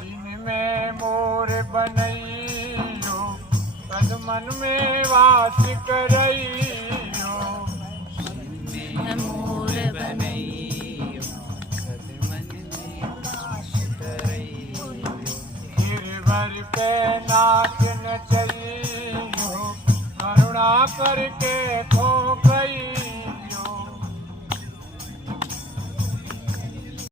जिनमें मोर बनैयो तन मन में वास करैयो मोर बनैयो तन मन में वास करैयो गिरवर पे नाच नचैयो करुणा करके थो